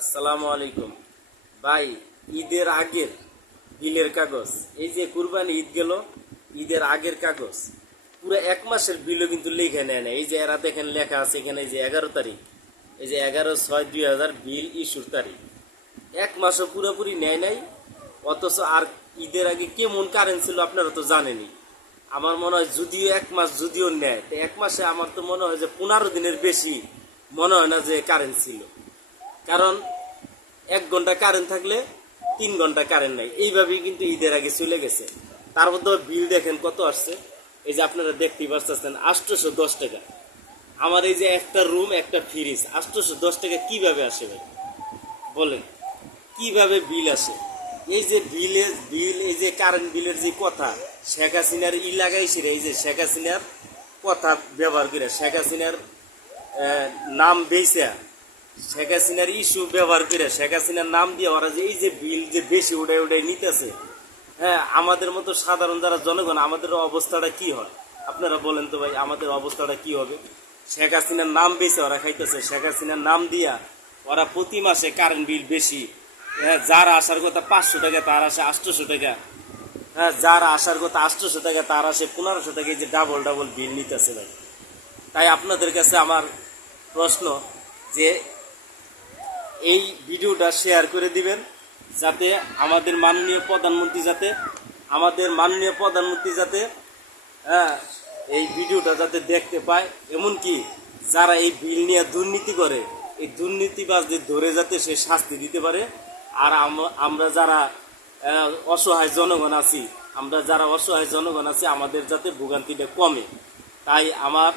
আসসালামু আলাইকুম ভাই। ঈদের আগের বিলের কাগজ, এই যে কুরবানি ঈদ গেল, ঈদের আগের কাগজ পুরো এক মাসের বিলও কিন্তু লেখা নেয় না। এই যে এরা দেখেন লেখা আছে এখানে, এই যে 11 তারিখ, এই যে 11/6/2000 বিল ইস্যুর তারিখ, এক মাসও পুরোপুরি নেয় নাই। অথচ আর ঈদের আগে কেমন কারেন্ট ছিল আপনারা তো জানেনই। আমার মনে হয় যদিও এক মাস যদিও নেয়, তো এক মাসে আমার তো মনে হয় যে 15 দিনের বেশি মনে হয় না যে কারেন্ট ছিল। কারণ 1 ঘন্টা কারেন্ট থাকলে 3 ঘন্টা কারেন্ট নাই, এইভাবেই কিন্তু ঈদের আগে চলে গেছে। তার মধ্যে বিল দেখেন কত আসছে, এই যে আপনারা দেখতেই পাচ্ছেন 810 টাকা। আমার এই যে একটা রুম একটা ফ্রিজ, 810 টাকা কিভাবে আসে ভাই বলেন, কিভাবে বিল আসে? এই যে বিল এই যে কারেন্ট বিলের যে কথা, শেখ হাসিনার লাগাইছে, এই যে শেখ হাসিনার কথা ব্যবহার করে, শেখ হাসিনার নাম বেইছে, শেখ হাসিনার ইস্যু ব্যবহার করে, শেখ হাসিনার নাম দিয়ে ওরা যে এই যে বিল যে বেশি উড়াই নিতেছে। হ্যাঁ, আমাদের মতো সাধারণ যারা জনগণ, আমাদের অবস্থাটা কি হয় আপনারা বলেন তো ভাই, আমাদের অবস্থাটা কি হবে? শেখ হাসিনার নাম বেশি ওরা খাইতেছে, শেখ হাসিনার নাম দিয়া ওরা প্রতি মাসে কারেন্ট বিল বেশি। হ্যাঁ, যার আসার কথা 500 টাকা তার আসে 800 টাকা। হ্যাঁ, যার আসার কথা 800 টাকা তার আসে 1500 টাকা। এই যে ডাবল বিল নিতেছে ভাই। তাই আপনাদের কাছে আমার প্রশ্ন যে এই ভিডিওটা শেয়ার করে দিবেন, যাতে আমাদের মাননীয় প্রধানমন্ত্রী যাতে এই ভিডিওটা যাতে দেখতে পায়। এমনকি যারা এই বিল নিয়ে দুর্নীতি করে, এই দুর্নীতিবাজদের ধরে যাতে সে শাস্তি দিতে পারে। আর আমরা যারা অসহায় জনগণ আছি, আমাদের যাতে ভোগান্তিটা কমে। তাই আমার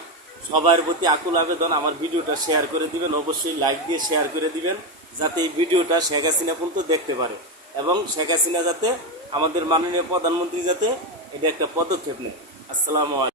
সবার প্রতি আকুল আবেদন, আমার ভিডিওটা শেয়ার করে দিবেন, অবশ্যই লাইক দিয়ে শেয়ার করে দিবেন, যাতে এই ভিডিওটা শেখ হাসিনা পর্যন্ত দেখতে পারে, এবং শেখ হাসিনা যাতে, আমাদের মাননীয় প্রধানমন্ত্রী যাতে এটা একটা পদক্ষেপ নেয়। আসসালামু আলাইকুম।